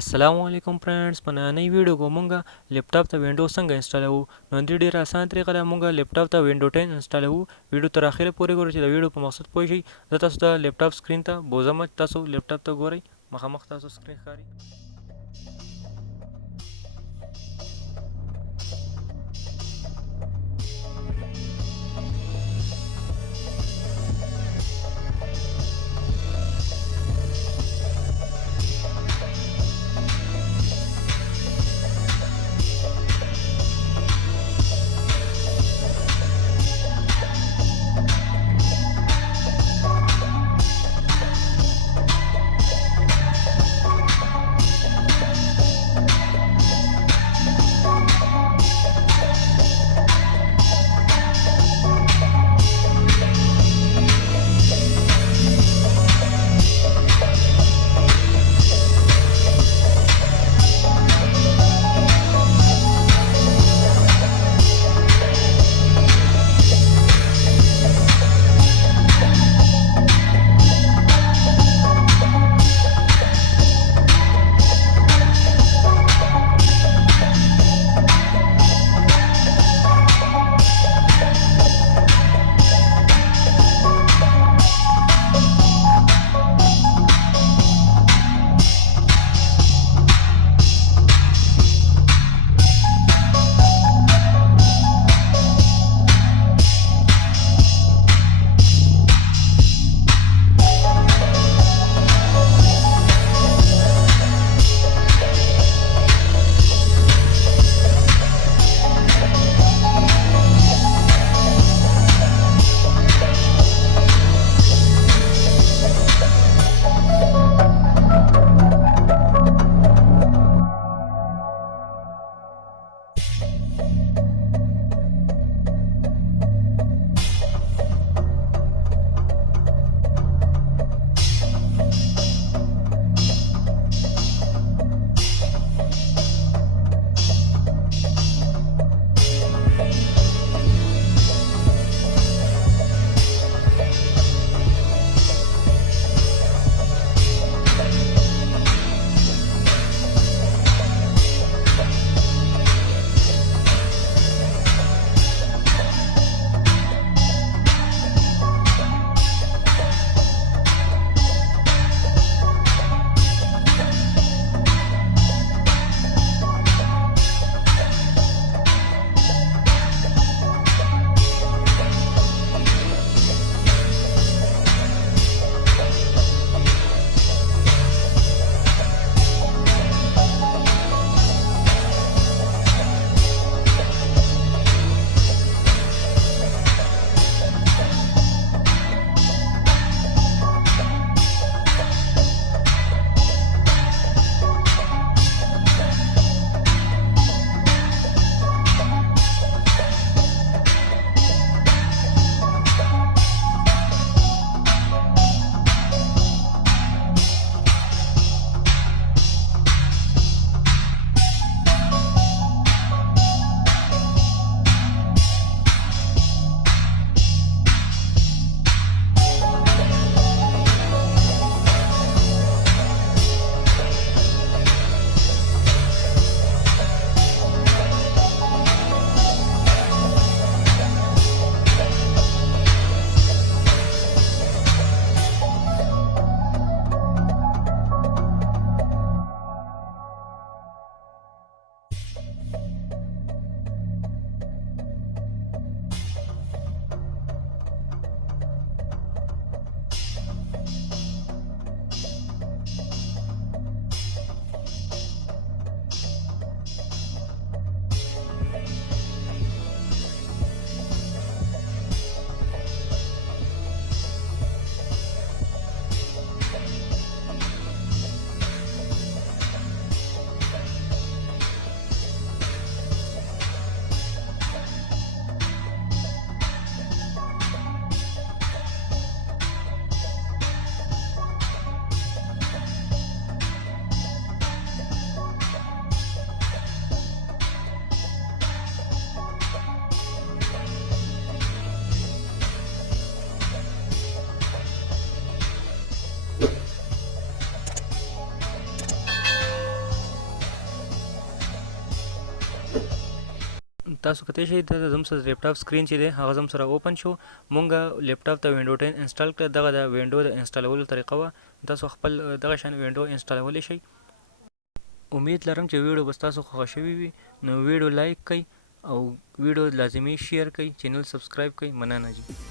السلام فريندز په نننۍ ویډیو کې مونږه لپټاپ ته وینډو څنګه انسټالوو. نو دې ډېر اسانه طریقه ده مونږه لپټاپ ته وینډو 10 انسټالوو. ویډیو تر اخره پورې ګورئ چې د ویډیو په مقصد پوه شئ. زه تاسو ته لپټاپ سکرین ته بوزم چې تاسو لپټاپ ته ګورئ. مخامخ تاسو سکرین ښکاري. تاسو کته شي د زم سره لیپټاپ سکرین چې دی هغه زم سره اوپن شو. مونږه لیپټاپ ته وینډو 10 انسټال کړ. دغه د وینډو د انسټالولو طریقه و. تاسو خپل دغه شان وینډو انسټالولی شئ. امید لرم چې ویډیو به تاسو خوښ شوی وي. نو ویډیو لایک کړئ او ویډیو لازمي شیر کړئ. چینل سبسکرایب کړئ. مننه جی.